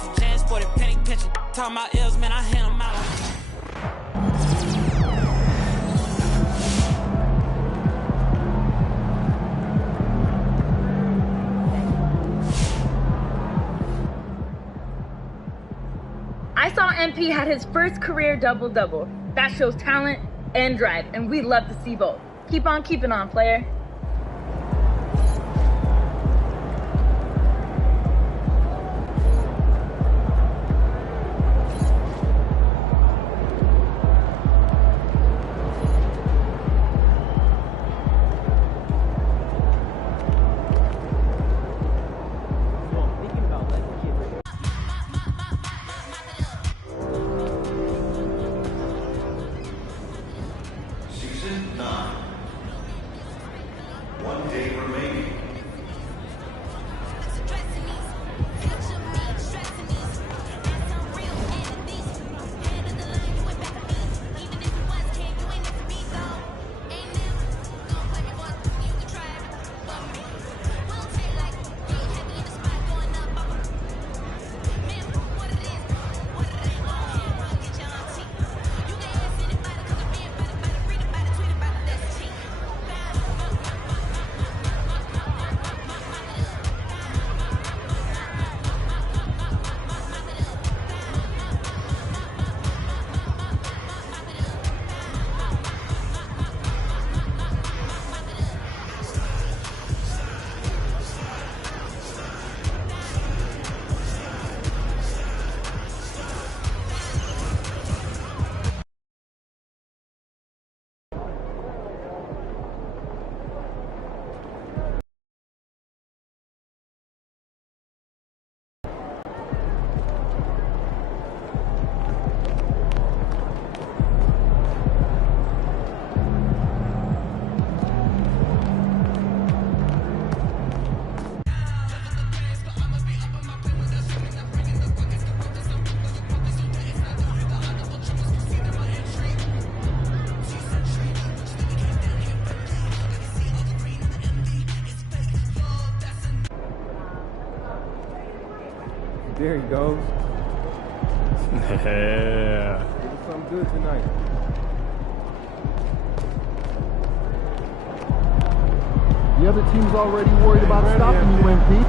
from transported, penny pinching. Talking about ills, man, I hand them out. I saw MP had his first career double-double. That shows talent and drive, and we love to see both. Keep on keeping on, player. Season 9. 1 day remaining. There he goes. Yeah. Doing something good tonight. The other team's already worried about stopping you, MP.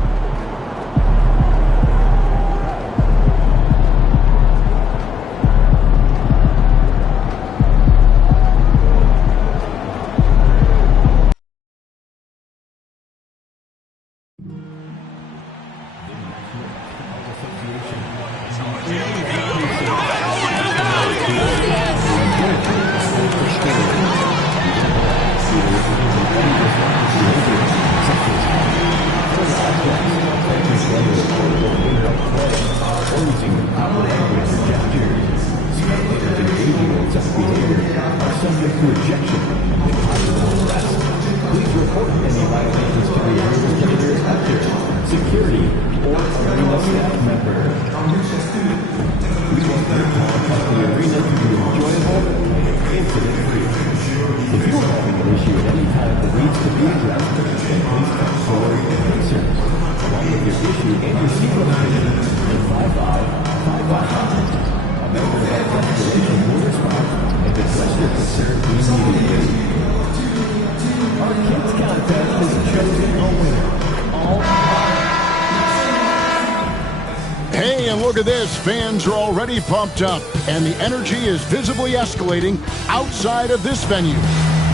Security or arena staff member. We want your time at the arena to be enjoyable and incident-free. If you are having an issue at any time that needs to be addressed, then please come forward with concerns, along with your issue and your secret opinion at 55555. A member of our population will respond and address your concern immediately. Our kids contest has chosen a winner. Hey, and look at this. Fans are already pumped up, and the energy is visibly escalating outside of this venue.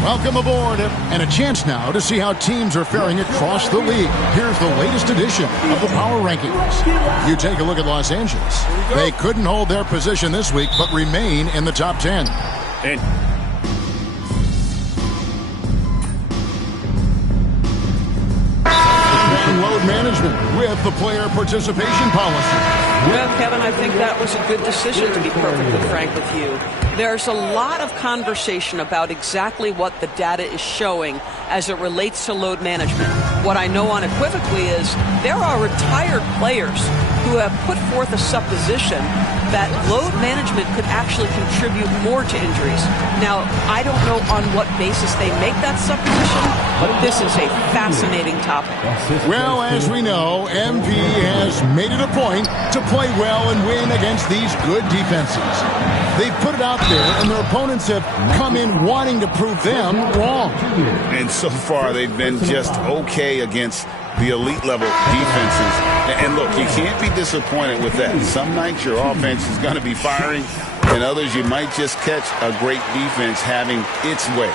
Welcome aboard, and a chance now to see how teams are faring across the league. Here's the latest edition of the Power Rankings. You take a look at Los Angeles. They couldn't hold their position this week, but remain in the top 10. Load management with the player participation policy. Well, Kevin, I think that was a good decision, to be perfectly frank with you. There's a lot of conversation about exactly what the data is showing as it relates to load management. What I know unequivocally is there are retired players who have put forth a supposition that load management could actually contribute more to injuries. Now, I don't know on what basis they make that supposition, but this is a fascinating topic. Well, as we know, MP has made it a point to play well and win against these good defenses. They've put it out there, and their opponents have come in wanting to prove them wrong. And so far, they've been just okay against the elite level defenses. And look, you can't be disappointed with that. Some nights your offense is going to be firing, and others you might just catch a great defense having its way.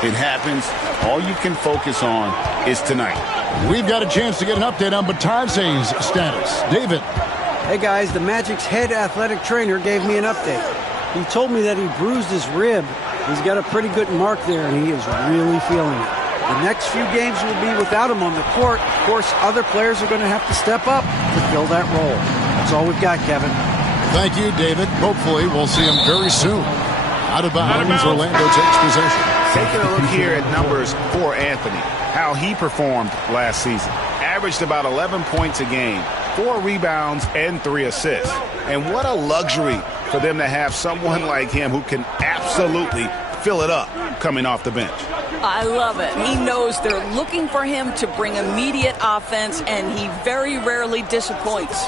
It happens. All you can focus on is tonight. We've got a chance to get an update on Batase's status. David. Hey guys, the Magic's head athletic trainer gave me an update. He told me that he bruised his rib. He's got a pretty good mark there, and he is really feeling it. The next few games will be without him on the court. Of course, other players are going to have to step up to fill that role. That's all we've got, Kevin. Thank you, David. Hopefully, we'll see him very soon. Out of bounds, Orlando takes possession. Taking a look here at numbers for Anthony, how he performed last season. Averaged about 11 points a game, 4 rebounds, and 3 assists. And what a luxury for them to have someone like him who can absolutely fill it up coming off the bench. I love it. He knows they're looking for him to bring immediate offense, and he very rarely disappoints.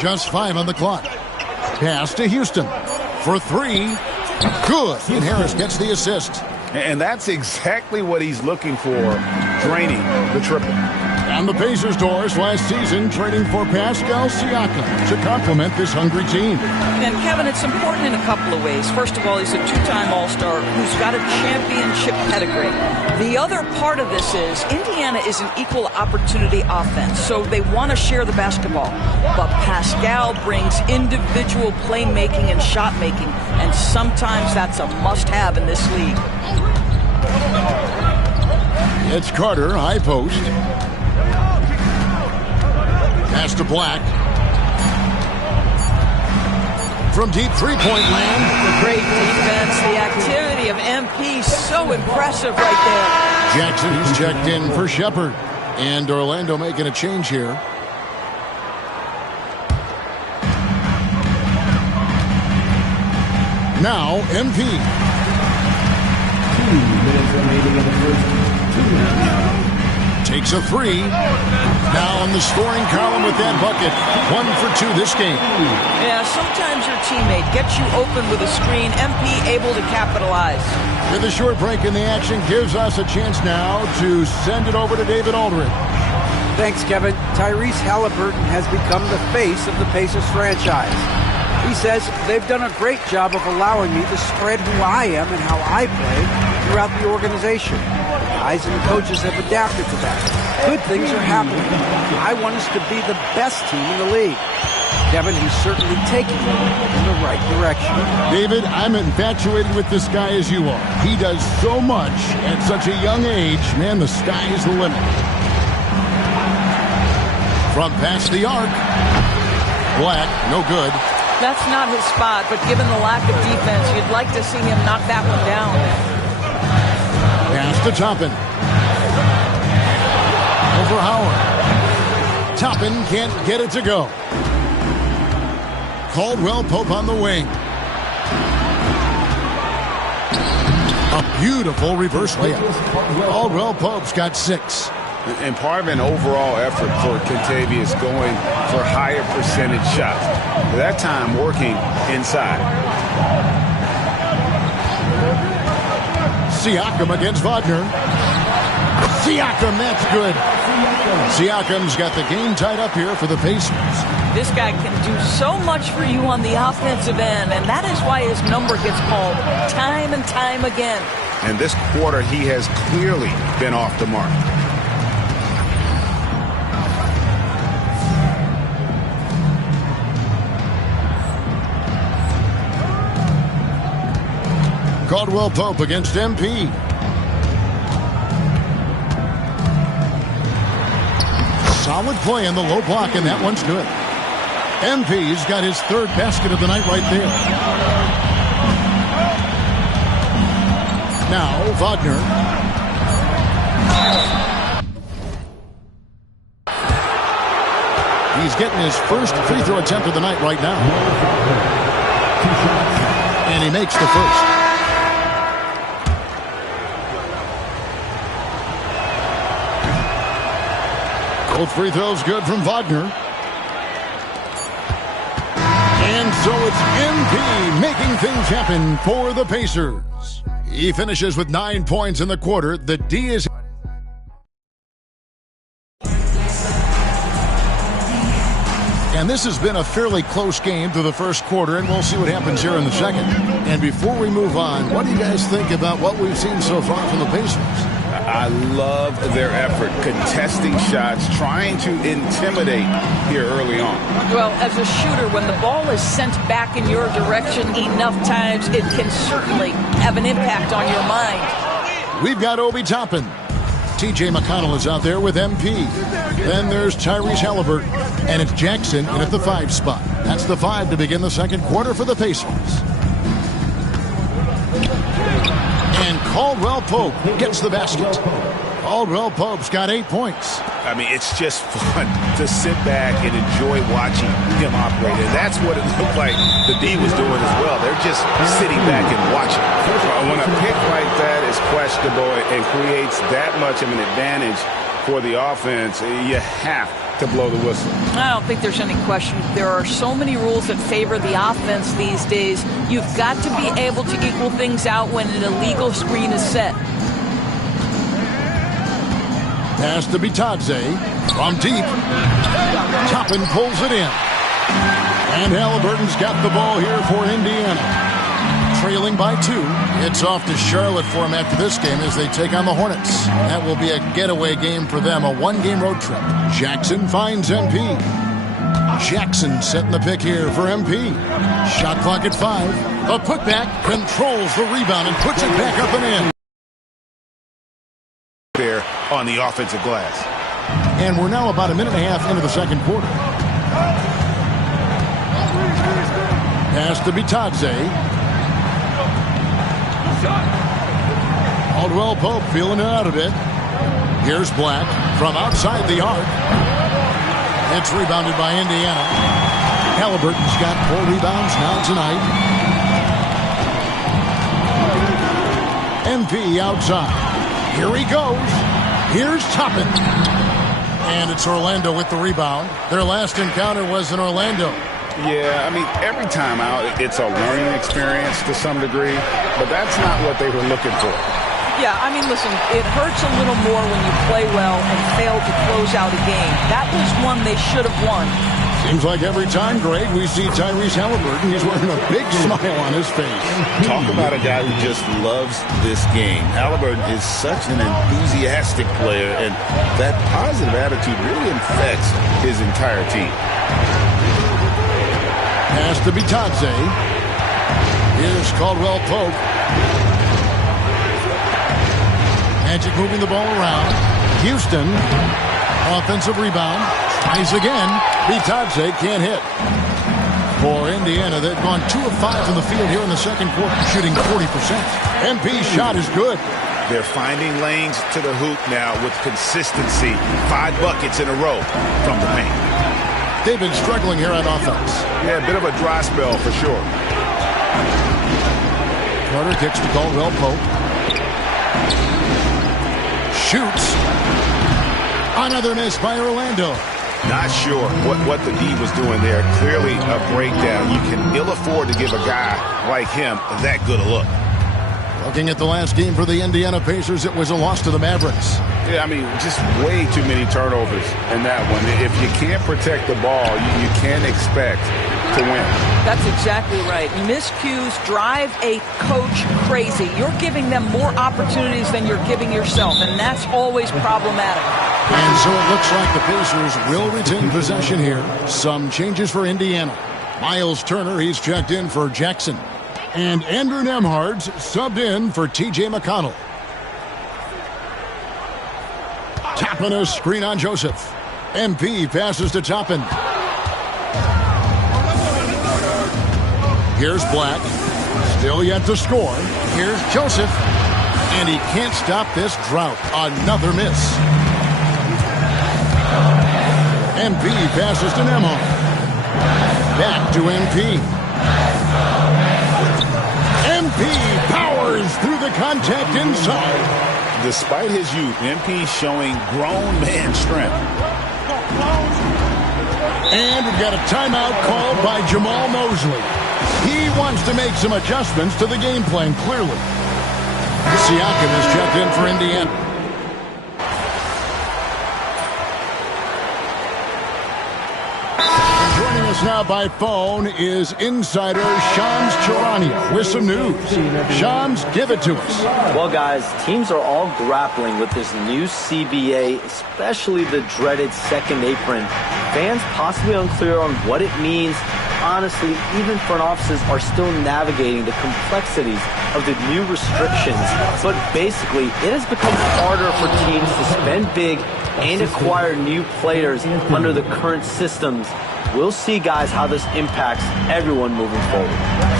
Just 5 on the clock. Pass to Houston for 3. Good. And Harris gets the assist. And that's exactly what he's looking for, draining the triple. And the Pacers' doors last season trading for Pascal Siakam to complement this hungry team. And, Kevin, it's important in a couple of ways. First of all, he's a 2-time All-Star who's got a championship pedigree. The other part of this is Indiana is an equal opportunity offense, so they want to share the basketball. But Pascal brings individual playmaking and shot making, and sometimes that's a must-have in this league. It's Carter, high post. Pass to Black. From deep three-point land. Great defense. The activity of MP, so impressive right there. Jackson is checked in for Shepard. And Orlando making a change here. Now, MP. 2 minutes remaining in the first 2 minutes. Takes a 3. Now on the scoring column with that bucket. 1 for 2 this game. Yeah, sometimes your teammate gets you open with a screen. MP able to capitalize. With a short break in the action gives us a chance now to send it over to David Aldridge. Thanks, Kevin. Tyrese Halliburton has become the face of the Pacers franchise. He says they've done a great job of allowing me to spread who I am and how I play throughout the organization. The guys and the coaches have adapted to that. Good things are happening. I want us to be the best team in the league. Kevin, he's certainly taking them in the right direction. David, I'm infatuated with this guy as you are. He does so much at such a young age. Man, the sky is the limit. From past the arc. Black, no good. That's not his spot, but given the lack of defense, you'd like to see him knock that one down. Pass to Toppin. Over Howard. Toppin can't get it to go. Caldwell Pope on the wing. A beautiful reverse layup. Caldwell Pope's got 6. And part of an overall effort for Kentavious going for higher percentage shots. That time working inside. Siakam against Wagner. Siakam, that's good. Siakam's got the game tied up here for the Pacers. This guy can do so much for you on the offensive end, and that is why his number gets called time and time again. And this quarter, he has clearly been off the mark. Caldwell Pope against MP. Solid play in the low block, and that one's good. MP's got his 3rd basket of the night right there. Now, Wagner. He's getting his first free throw attempt of the night right now. And he makes the first. Both free throws good from Wagner. And so it's MP making things happen for the Pacers. He finishes with 9 points in the quarter. The D is... And this has been a fairly close game through the first quarter, and we'll see what happens here in the second. And before we move on, what do you guys think about what we've seen so far from the Pacers? I love their effort, contesting shots, trying to intimidate here early on. Well, as a shooter, when the ball is sent back in your direction enough times, it can certainly have an impact on your mind. We've got Obi Toppin. TJ McConnell is out there with MP. Then there's Tyrese Halliburton. And it's Jackson in at the 5 spot. That's the 5 to begin the second quarter for the Pacers. And Caldwell Pope gets the basket. Caldwell Pope's got 8 points. I mean, it's just fun to sit back and enjoy watching him operate. And that's what it looked like the D was doing as well. They're just sitting back and watching. When a pick like that is questionable and creates that much of an advantage for the offense, you have to blow the whistle. I don't think there's any question. There are so many rules that favor the offense these days. You've got to be able to equal things out when an illegal screen is set. Pass to Bitadze from deep. Toppin pulls it in. And Halliburton's got the ball here for Indiana. Trailing by 2. It's off to Charlotte for him after this game as they take on the Hornets. That will be a getaway game for them, a 1-game road trip. Jackson finds MP. Jackson setting the pick here for MP. Shot clock at 5. A putback, controls the rebound and puts it back up and in. There on the offensive glass. And we're now about a minute and a half into the second quarter. Pass to Bitadze. Caldwell Pope feeling it out a bit. Here's Black from outside the arc. It's rebounded by Indiana. Halliburton's got 4 rebounds now tonight. MP outside. Here he goes. Here's Toppin. And it's Orlando with the rebound. Their last encounter was in Orlando. Yeah, I mean, every time out, it's a learning experience to some degree, but that's not what they were looking for. Yeah, I mean, listen, it hurts a little more when you play well and fail to close out a game. That was one they should have won. Seems like every time, Greg, we see Tyrese Halliburton, he's wearing a big smile on his face. Talk about a guy who just loves this game. Halliburton is such an enthusiastic player, and that positive attitude really infects his entire team. Pass to Bitadze. Here's Caldwell Pope. Magic moving the ball around. Houston, offensive rebound. Tries again. Bitadze can't hit. For Indiana, they've gone 2 of 5 from the field here in the second quarter, shooting 40%. MP's shot is good. They're finding lanes to the hoop now with consistency. 5 buckets in a row from the paint. They've been struggling here on offense. Yeah, a bit of a dry spell for sure. Carter kicks to Caldwell Pope. Shoots. Another miss by Orlando. Not sure what the D was doing there. Clearly a breakdown. You can ill afford to give a guy like him that good a look. Looking at the last game for the Indiana Pacers, it was a loss to the Mavericks. Yeah, I mean, just way too many turnovers in that one. If you can't protect the ball, you can't expect to win. That's exactly right. Miscues drive a coach crazy. You're giving them more opportunities than you're giving yourself, and that's always problematic. And so it looks like the Pacers will retain possession here. Some changes for Indiana. Miles Turner, he's checked in for Jackson. And Andrew Nembhard's subbed in for TJ McConnell. Toppin a screen on Joseph. MP passes to Toppin. Here's Black. Still yet to score. Here's Joseph. And he can't stop this drought. Another miss. MP passes to Nemo. Back to MP. MP powers through the contact inside. Despite his youth, MP showing grown man strength. And we've got a timeout called by Jamal Mosley. He wants to make some adjustments to the game plan, clearly. Siakam is checked in for Indiana. Joining us now by phone is insider Shams Charania with some news. Shams, give it to us. Well, guys, teams are all grappling with this new CBA, especially the dreaded second apron. Fans possibly unclear on what it means. Honestly, even front offices are still navigating the complexities of the new restrictions. But basically, it has become harder for teams to spend big and acquire new players under the current systems. We'll see, guys, how this impacts everyone moving forward.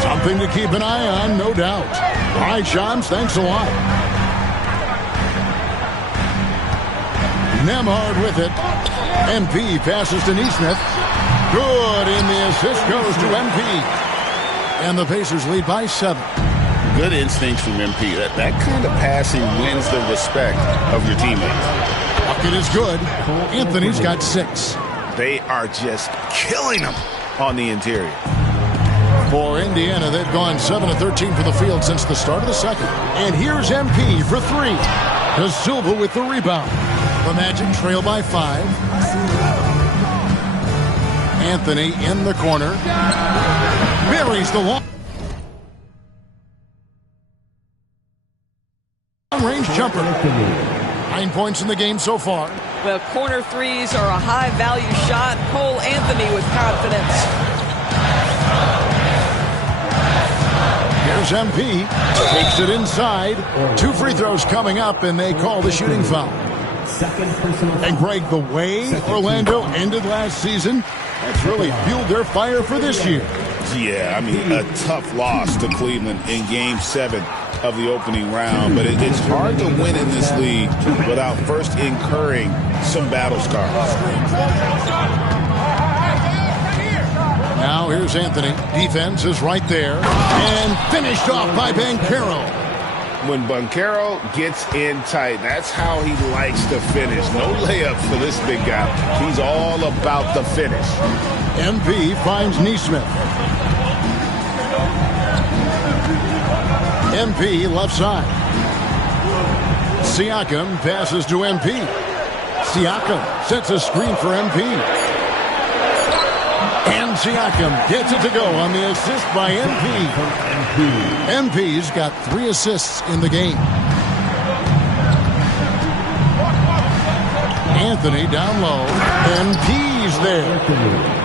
Something to keep an eye on, no doubt. All right, Shams, thanks a lot. Nemhard with it. MP passes to Neesmith. Good, and the assist goes to MP. And the Pacers lead by 7. Good instincts from MP. That kind of passing wins the respect of your teammates. Bucket is good. Anthony's got 6. They are just killing them on the interior. For Indiana, they've gone 7 of 13 for the field since the start of the second. And here's MP for 3. De Silva with the rebound. The Magic trail by 5. Anthony in the corner. Buries the long-range jumper. 9 points in the game so far. Well, corner threes are a high-value shot. Cole Anthony with confidence. Here's MP. Takes it inside. 2 free throws coming up, and they call the shooting foul. And Greg, the way Orlando ended last season, that's really fueled their fire for this year. Yeah, I mean, a tough loss to Cleveland in Game 7 of the opening round. But it's hard to win in this league without first incurring some battle scars. Now here's Anthony. Defense is right there. And finished off by Banchero. When Banchero gets in tight, that's how he likes to finish. No layups for this big guy. He's all about the finish. MP finds Neesmith. MP left side. Siakam passes to MP. Siakam sets a screen for MP. And Siakam gets it to go on the assist by MP. MP's got 3 assists in the game. Anthony down low. MP's there.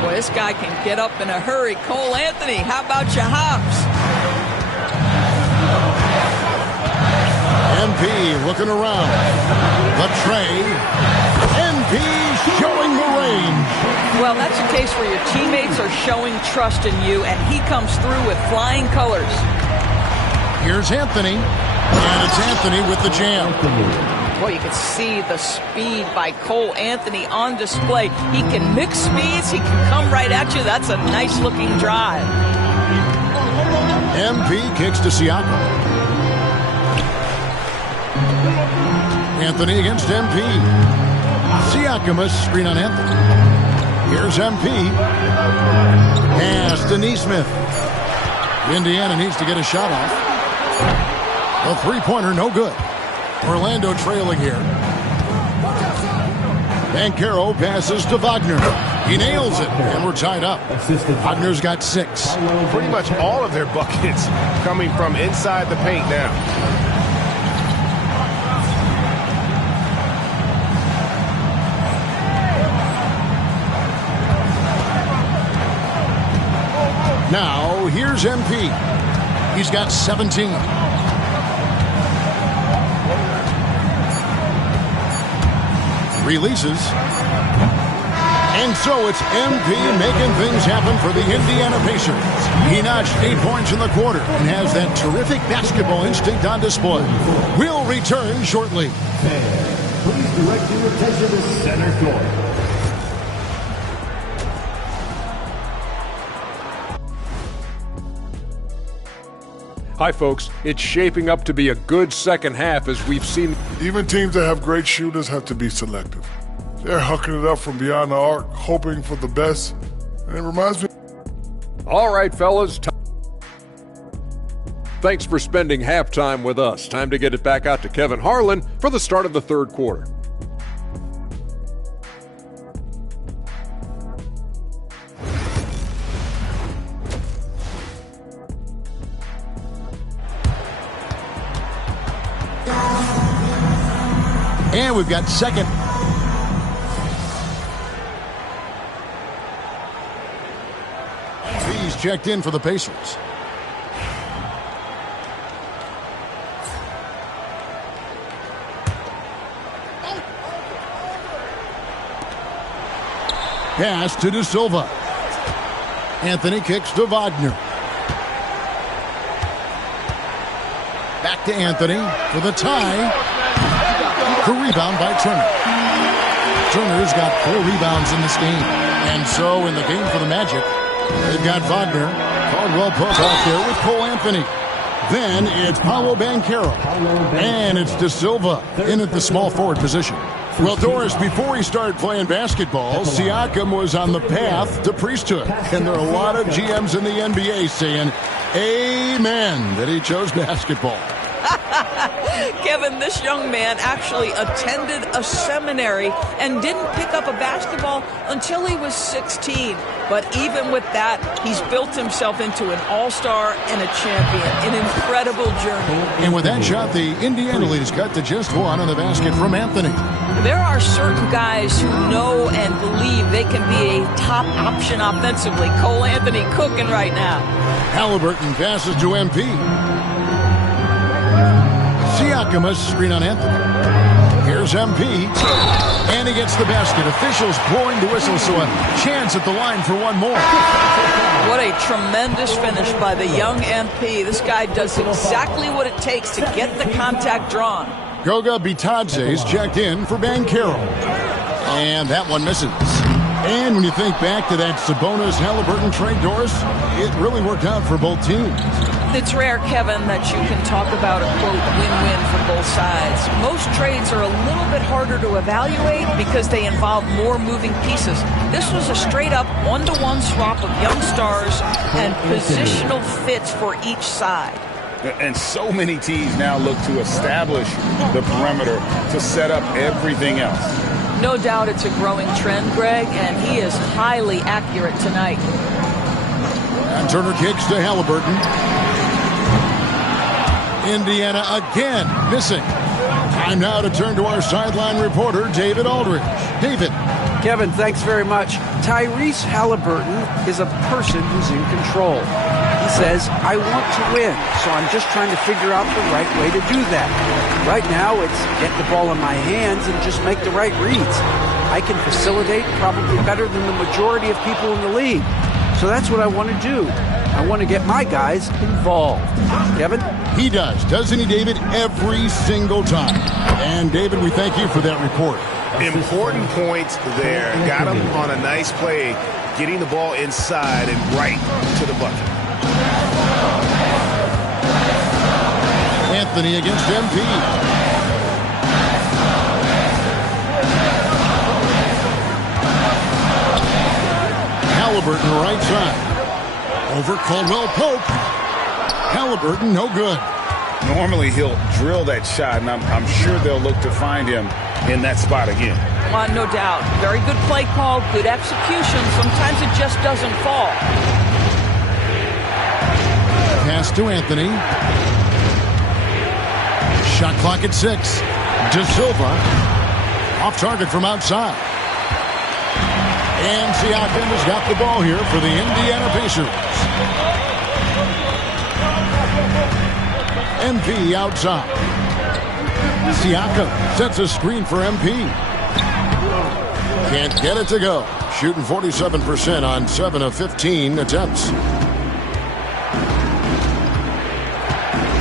Boy, this guy can get up in a hurry. Cole Anthony, how about your hops? MP looking around. The tray. MP showing the range. Well, that's a case where your teammates are showing trust in you, and he comes through with flying colors. Here's Anthony. And it's Anthony with the jam. Boy, you can see the speed by Cole Anthony on display. He can mix speeds. He can come right at you. That's a nice-looking drive. MP kicks to Siakam. Anthony against MP. Siakam a screen on Anthony. Here's MP. Pass to Neesmith. Indiana needs to get a shot off. A three-pointer, no good. Orlando trailing here. Banchero passes to Wagner. He nails it, and we're tied up. Wagner's got 6. Pretty much all of their buckets coming from inside the paint now. Now, here's MP. He's got 17. Releases. And so it's MP making things happen for the Indiana Pacers. He notched 8 points in the quarter and has that terrific basketball instinct on display. We'll return shortly. Please direct your attention to center court. Hi, folks. It's shaping up to be a good second half as we've seen. Even teams that have great shooters have to be selective. They're hucking it up from beyond the arc, hoping for the best. And it reminds me. All right, fellas. Thanks for spending halftime with us. Time to get it back out to Kevin Harlan for the start of the third quarter. And we've got second. He's checked in for the Pacers. Pass to De Silva. Anthony kicks to Wagner. Back to Anthony for the tie. The rebound by Turner. Turner's got 4 rebounds in this game. And so in the game for the Magic, they've got Wagner, Caldwell Pope out there with Cole Anthony. Then it's Paolo Banchero. And it's De Silva in at the small forward position. Well, Doris, before he started playing basketball, Siakam was on the path to priesthood. And there are a lot of GMs in the NBA saying, amen, that he chose basketball. Kevin, this young man actually attended a seminary and didn't pick up a basketball until he was 16. But even with that, he's built himself into an all-star and a champion. An incredible journey. And with that shot, the Indiana lead is cut to just 1 on the basket from Anthony. There are certain guys who know and believe they can be a top option offensively. Cole Anthony cooking right now. Halliburton passes to MP. Siakam a screen on Anthony. Here's MP. And he gets the basket. Officials blowing the whistle, so a chance at the line for one more. What a tremendous finish by the young MP. This guy does exactly what it takes to get the contact drawn. Goga Bitadze's checked in for Banchero. And that one misses. And when you think back to that Sabonis-Halliburton trade, Doris, it really worked out for both teams. It's rare, Kevin, that you can talk about a, quote, win-win for both sides. Most trades are a little bit harder to evaluate because they involve more moving pieces. This was a straight-up one-to-one swap of young stars and positional fits for each side. And so many teams now look to establish the perimeter to set up everything else. No doubt it's a growing trend, Greg, and he is highly accurate tonight. And Turner kicks to Halliburton. Indiana again missing. Time now to turn to our sideline reporter, David Aldridge. David. Kevin, thanks very much. Tyrese Halliburton is a person who's in control. He says, I want to win, so I'm just trying to figure out the right way to do that. Right now, it's get the ball in my hands and just make the right reads. I can facilitate probably better than the majority of people in the league. So that's what I want to do. I want to get my guys involved. Kevin? He does, doesn't he, David? Every single time. And, David, we thank you for that report. Important points there. Got him on a nice play, getting the ball inside and right to the bucket. Anthony against MP. Halliburton right side. Over Caldwell Pope. Halliburton no good. Normally he'll drill that shot, and I'm sure they'll look to find him in that spot again. No doubt. Very good play call, good execution. Sometimes it just doesn't fall. Pass to Anthony. Shot clock at 6. De Silva off target from outside. And Siakam has got the ball here for the Indiana Pacers. MP outside. Siakam sets a screen for MP. Can't get it to go. Shooting 47% on 7 of 15 attempts.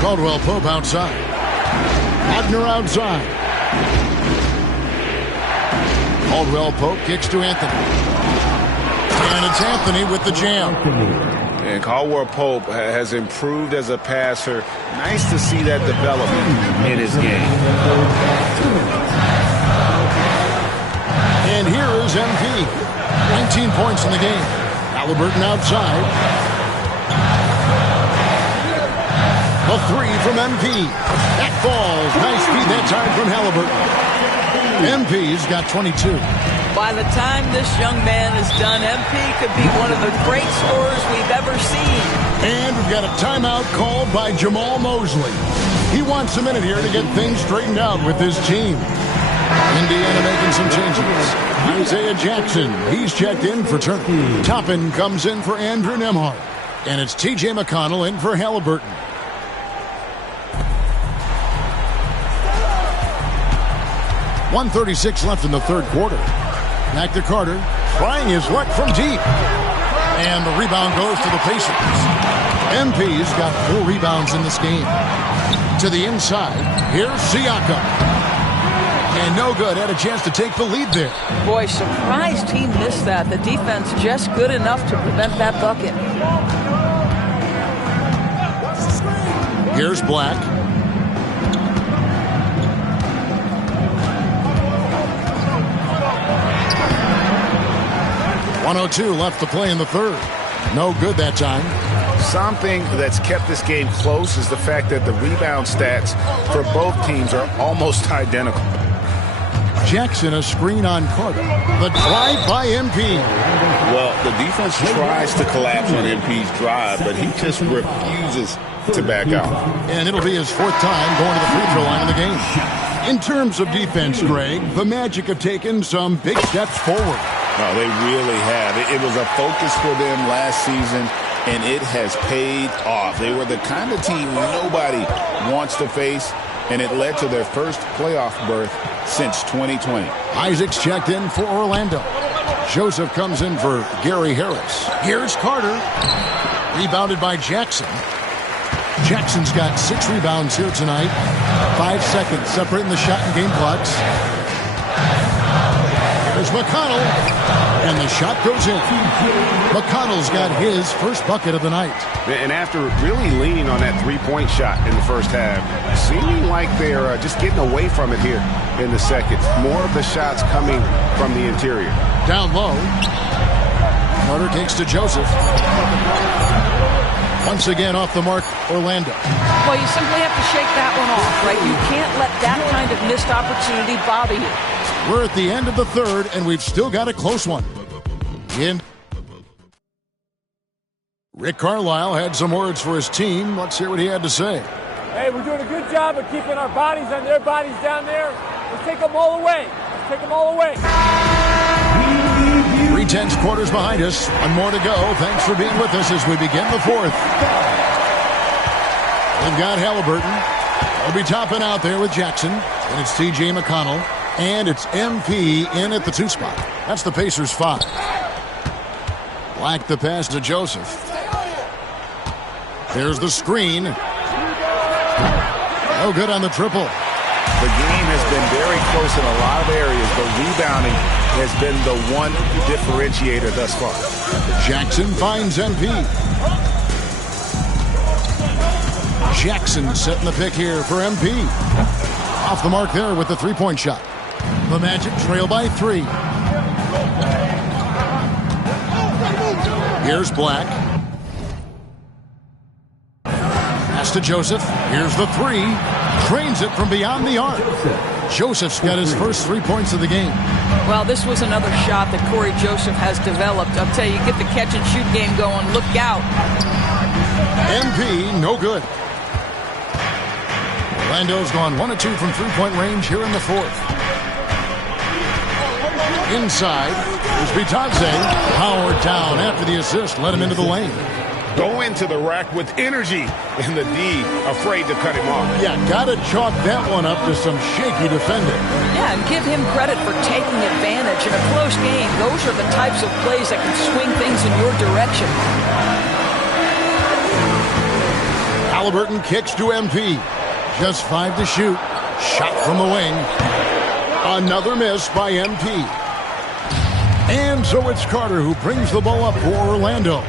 Caldwell Pope outside. Wagner outside. Caldwell Pope kicks to Anthony. And it's Anthony with the jam. And Caldwell Pope has improved as a passer. Nice to see that development in his game. And here is MP. 19 points in the game. Halliburton outside. A three from MP. That falls. Nice feed that time from Halliburton. MP's got 22. By the time this young man is done, MP could be one of the great scorers we've ever seen. And we've got a timeout called by Jamal Mosley. He wants a minute here to get things straightened out with his team. Indiana making some changes. Isaiah Jackson, he's checked in for Turner. Toppin comes in for Andrew Nembhard. And it's T.J. McConnell in for Halliburton. .136 left in the third quarter. Back to Carter, trying his luck from deep. And the rebound goes to the Pacers. MP's got 4 rebounds in this game. To the inside, here's Siakam. And no good, had a chance to take the lead there. Boy, surprised he missed that. The defense just good enough to prevent that bucket. Here's Black. .102 left to play in the third. No good that time. Something that's kept this game close is the fact that the rebound stats for both teams are almost identical. Jackson, a screen on Carter. The drive by MP. Well, the defense tries to collapse on MP's drive, but he just refuses to back out. And it'll be his 4th time going to the free throw line of the game. In terms of defense, Greg, the Magic have taken some big steps forward. No, they really have. It was a focus for them last season, and it has paid off. They were the kind of team nobody wants to face, and it led to their first playoff berth since 2020. Isaac's checked in for Orlando. Joseph comes in for Gary Harris. Here's Carter. Rebounded by Jackson. Jackson's got 6 rebounds here tonight. 5 seconds separating the shot and game clocks. Here's McConnell, and the shot goes in. McConnell's got his first bucket of the night. And after really leaning on that three-point shot in the first half, seeming like they're just getting away from it here in the second. More of the shots coming from the interior. Down low. Carter takes to Joseph. Once again off the mark, Orlando. Well, you simply have to shake that one off, right? You can't let that kind of missed opportunity bother you. We're at the end of the third, and we've still got a close one. Rick Carlisle had some words for his team. Let's hear what he had to say. Hey, we're doing a good job of keeping our bodies on their bodies down there. Let's take them all away. Let's take them all away. 3/10 quarters behind us. One more to go. Thanks for being with us as we begin the fourth. We've got Halliburton. He'll be topping out there with Jackson. And it's T.J. McConnell. And it's MP in at the 2 spot. That's the Pacers 5. Black the pass to Joseph. There's the screen. No good on the triple. The game has been very close in a lot of areas, but rebounding has been the one differentiator thus far. Jackson finds MP. Jackson setting the pick here for MP. Off the mark there with the 3-point shot. The Magic trail by 3. Here's Black. Pass to Joseph. Here's the 3. Trains it from beyond the arc. Joseph's got his first 3 points of the game. Well, this was another shot that Corey Joseph has developed. I'll tell you, get the catch-and-shoot game going. Look out. MP, no good. Orlando's gone 1 of 2 from 3-point range here in the fourth. Inside, there's Bitadze. Powered down after the assist. Let him into the lane. Go into the rack with energy, and the D afraid to cut him off. Yeah, gotta chalk that one up to some shaky defending. Yeah, and give him credit for taking advantage. In a close game, those are the types of plays that can swing things in your direction. Halliburton kicks to MP. Just 5 to shoot. Shot from the wing. Another miss by MP. And so it's Carter who brings the ball up for Orlando.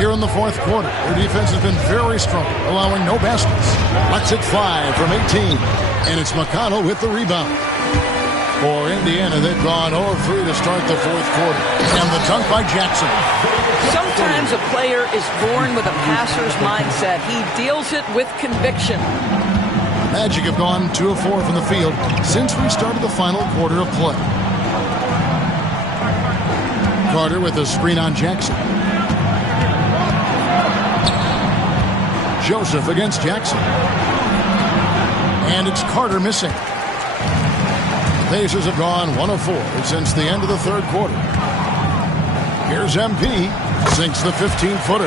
Here in the fourth quarter, their defense has been very strong, allowing no baskets. Lets it fly from 18, and it's McConnell with the rebound. For Indiana, they've gone 0-3 to start the fourth quarter. And the dunk by Jackson. Sometimes a player is born with a passer's mindset. He deals it with conviction. Magic have gone 2 of 4 from the field since we started the final quarter of play. Carter with a screen on Jackson. Joseph against Jackson. And it's Carter missing. Pacers have gone 1 of 4 since the end of the third quarter. Here's MP. Sinks the 15-footer.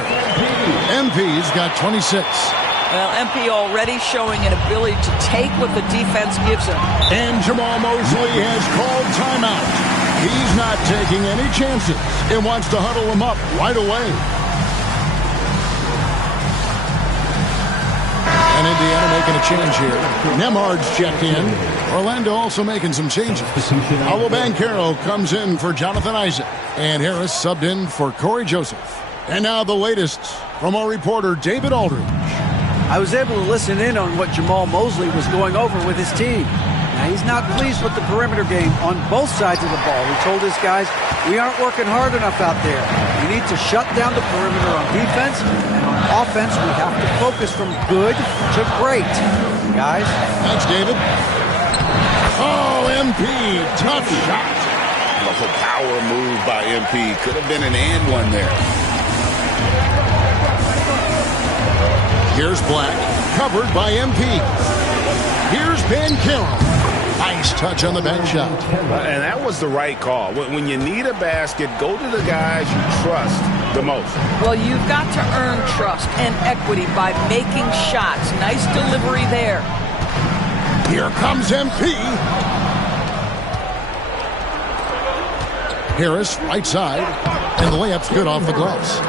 MP's got 26. Well, MP already showing an ability to take what the defense gives him. And Jamal Mosley has called timeout. He's not taking any chances and wants to huddle him up right away. And Indiana making a change here. Nemhard's checked in. Orlando also making some changes. Paolo Banchero comes in for Jonathan Isaac. And Harris subbed in for Corey Joseph. And now the latest from our reporter, David Aldridge. I was able to listen in on what Jamal Mosley was going over with his team. Now, he's not pleased with the perimeter game on both sides of the ball. He told his guys, we aren't working hard enough out there. We need to shut down the perimeter on defense, and on offense, we have to focus from good to great. Guys? Thanks, David. Oh, MP, tough shot. A power move by MP. Could have been an and one there. Here's Black, covered by MP. Here's Banchero. Nice touch on the back shot. And that was the right call. When you need a basket, go to the guys you trust the most. Well, you've got to earn trust and equity by making shots. Nice delivery there. Here comes MP. Harris, right side, and the layup's good off the glass.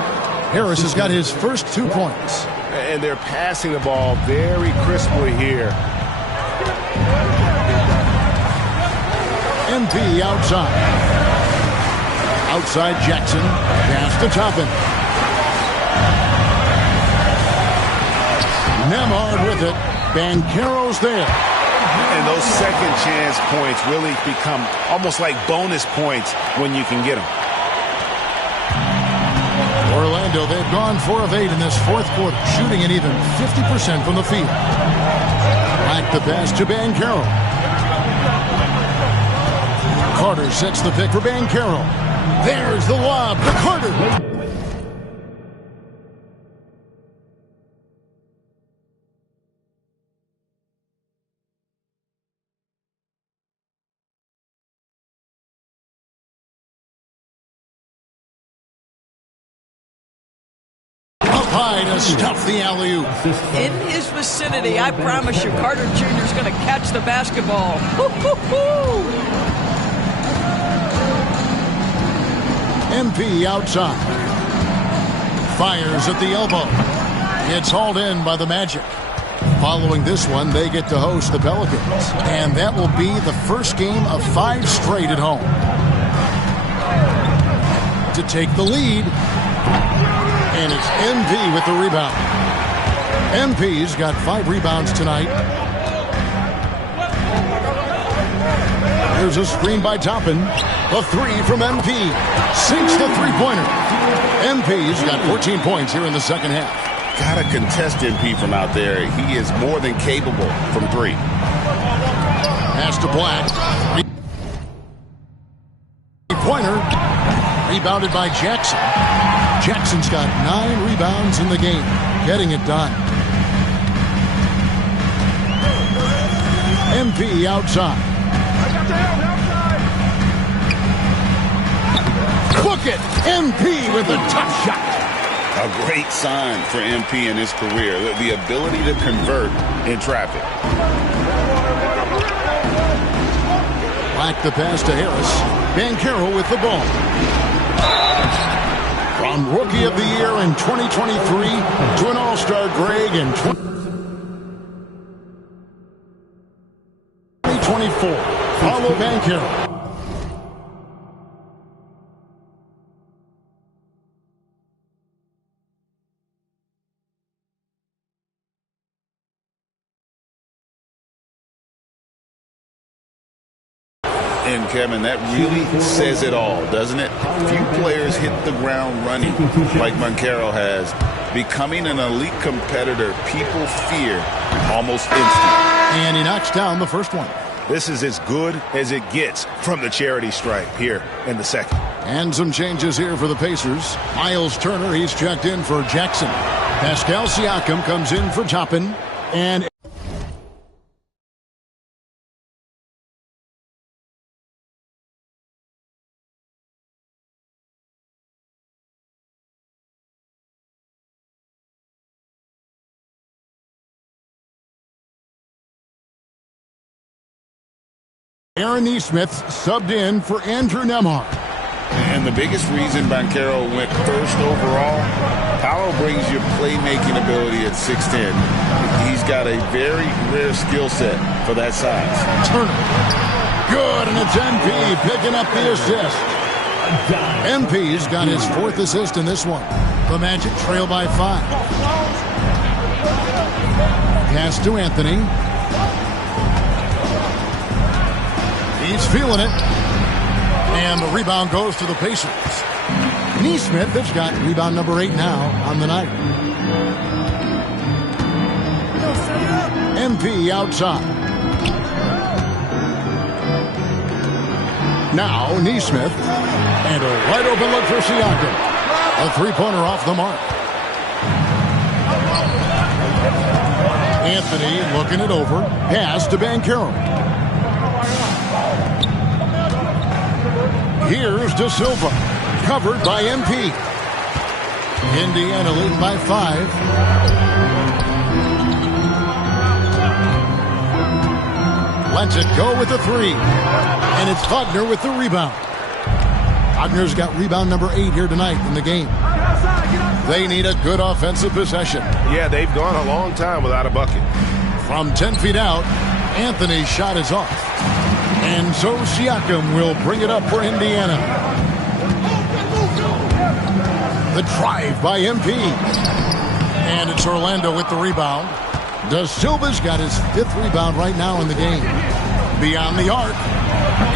Harris has got his first 2 points. And they're passing the ball very crisply here. MP outside. Outside Jackson. Pass to Toppin. Nemhard with it. Banchero's there. And those second chance points really become almost like bonus points when you can get them. Orlando, they've gone 4 of 8 in this fourth quarter, shooting an even 50% from the field. Back the pass to Banchero. Carter sets the pick for Banchero. There's the lob to Carter. High to stuff the alley-oop. In his vicinity, I promise you, Carter Jr. is going to catch the basketball. Woo-hoo-hoo! MP outside. Fires at the elbow. It's hauled in by the Magic. Following this one, they get to host the Pelicans. And that will be the first game of 5 straight at home. To take the lead. And it's MP with the rebound. MP's got 5 rebounds tonight. There's a screen by Toppin. A 3 from MP. Sinks the three-pointer. MP's got 14 points here in the second half. Got to contest MP from out there. He is more than capable from 3. Pass to Black. Three-pointer. Rebounded by Jackson. Jackson's got 9 rebounds in the game, getting it done. MP outside. Book it! MP with a tough shot. A great sign for MP in his career, the ability to convert in traffic. Back the pass to Harris. Banchero with the ball. From Rookie of the Year in 2023 to an All-Star Greg in 2024. Paolo Banchero. And, Kevin, that really says it all, doesn't it? Few players hit the ground running like Banchero has. Becoming an elite competitor, people fear almost instantly. And he knocks down the first one. This is as good as it gets from the charity stripe here in the second. And some changes here for the Pacers. Miles Turner, he's checked in for Jackson. Pascal Siakam comes in for Toppin. And Aaron Nesmith subbed in for Andrew Nembhard. And the biggest reason Banchero went first overall, Paolo brings you playmaking ability at 6'10". He's got a very rare skill set for that size. Turner. Good, and it's MP picking up the assist. MP's got his 4th assist in this one. The Magic trail by 5. Pass to Anthony. He's feeling it. And the rebound goes to the Pacers. Nesmith has got rebound number 8 now on the night. MP outside. Now Nesmith. And a wide open look for Siakam. A three-pointer off the mark. Anthony looking it over. Pass to Banchero. Here's De Silva, covered by MP. Indiana leading by 5. Lets it go with the 3. And it's Wagner with the rebound. Wagner's got rebound number 8 here tonight in the game. They need a good offensive possession. Yeah, they've gone a long time without a bucket. From 10 feet out, Anthony's shot is off. And so Siakam will bring it up for Indiana. The drive by MP. And it's Orlando with the rebound. De Silva's got his 5th rebound right now in the game. Beyond the arc.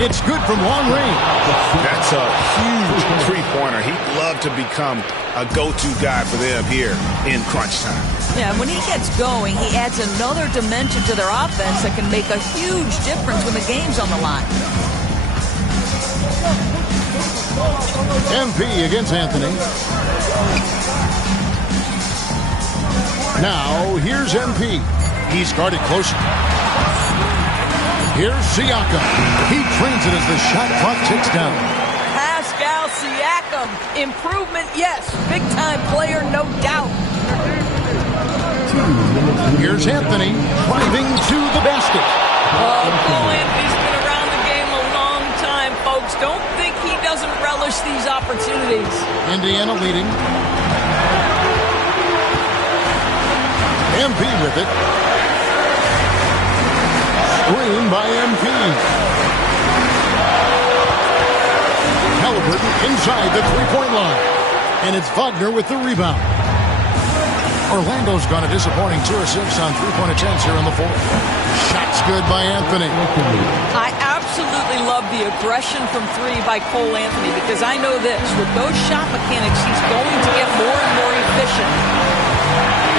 It's good from long range. That's a huge three-pointer. He'd love to become a go-to guy for them here in crunch time. Yeah, when he gets going, he adds another dimension to their offense that can make a huge difference when the game's on the line. MP against Anthony. Now, here's MP. He's guarded closer. Here's Siakam. He trains it as the shot clock ticks down. Pascal Siakam. Improvement, yes. Big-time player, no doubt. Here's Anthony driving to the basket. Cole Anthony's been around the game a long time, folks. Don't think he doesn't relish these opportunities. Indiana leading. MP with it. Screen by MP. Halliburton inside the three-point line. And it's Wagner with the rebound. Orlando's got a disappointing 2 assists on three-point attempts here in the 4th. Shots good by Anthony. I absolutely love the aggression from 3 by Cole Anthony because I know this. With those shot mechanics, he's going to get more and more efficient.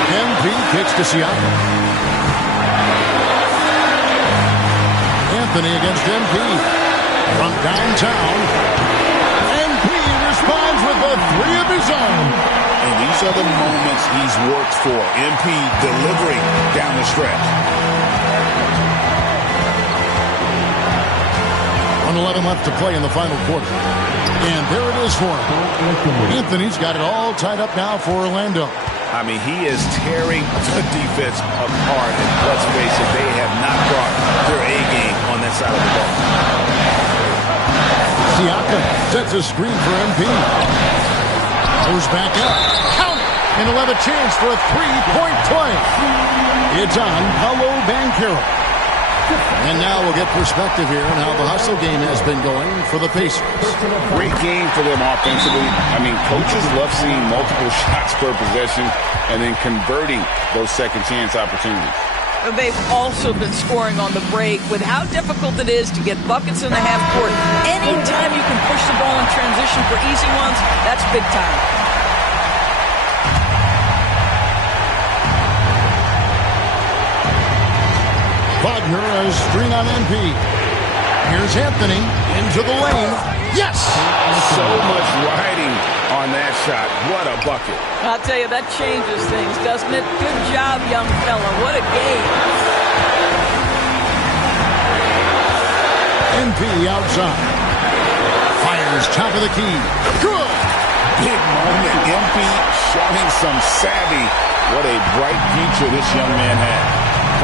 MP kicks to Siakam. Anthony against MP. From downtown. MP responds with a 3 of his own. And these are the moments he's worked for. MP delivering down the stretch. 1:11 left to play in the final quarter. And there it is for him. Anthony's got it all tied up now for Orlando. I mean, he is tearing the defense apart. And let's face it, they have not brought their A game on that side of the ball. Siakam sets a screen for MP. Goes back up. Count it. And he'll have a chance for a three-point play. It's on Paolo Banchero. And now we'll get perspective here on how the hustle game has been going for the Pacers. Great game for them offensively. I mean, coaches love seeing multiple shots per possession and then converting those second chance opportunities. They've also been scoring on the break. With how difficult it is to get buckets in the half court, anytime you can push the ball in transition for easy ones, that's big time. Wagner a screen on MP. Here's Anthony into the lane. Yes! So much riding on that shot. What a bucket. I'll tell you, that changes things, doesn't it? Good job, young fella. What a game. MP outside. Fires top of the key. Good! Big moment. MP showing some savvy. What a bright future this young man had.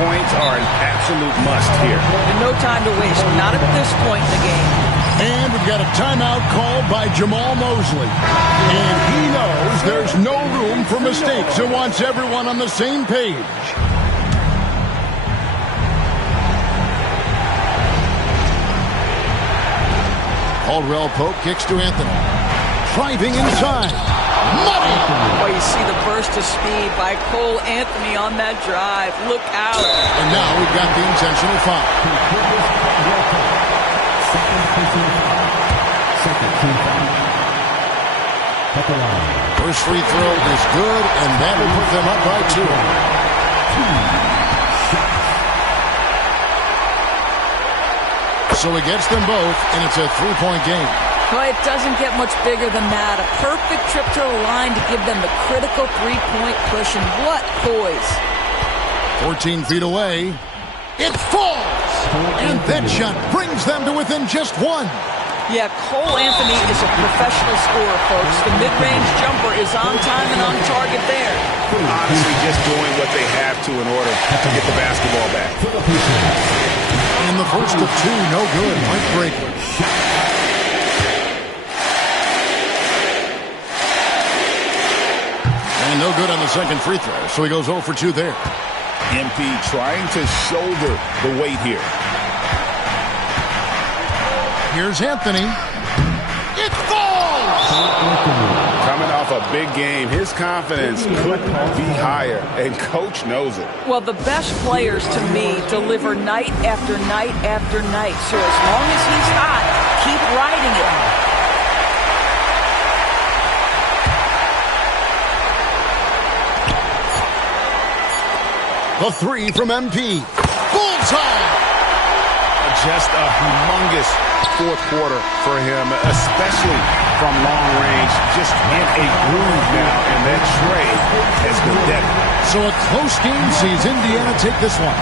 Points are an absolute must here. And no time to waste. Not at this point in the game. And we've got a timeout called by Jamal Mosley. And he knows there's no room for mistakes and wants everyone on the same page. Caldwell Pope kicks to Anthony. Driving inside. Money! Oh, you see the burst of speed by Cole Anthony on that drive. Look out. And now we've got the intentional foul. First free throw is good, and that will put them up by 2. So he gets them both, and it's a three-point game. Well, it doesn't get much bigger than that. A perfect trip to the line to give them the critical three-point push, and what poise. 14 feet away. It falls! And that shot brings them to within just one. Yeah, Cole Anthony is a professional scorer, folks. The mid-range jumper is on time and on target there. Honestly, just doing what they have to in order to get the basketball back. And the first of two, no good. Mike Breaker. And no good on the second free throw, so he goes 0 for 2 there. MP trying to shoulder the weight here. Here's Anthony. It falls! Coming off a big game, his confidence could be higher, and coach knows it. Well, the best players, to me, deliver night after night after night. So as long as he's hot, keep riding it. The three from MP. Bullseye! Just a humongous fourth quarter for him, especially from long range. Just in a groove now, and that trade has been deadly. So a close game sees Indiana take this one.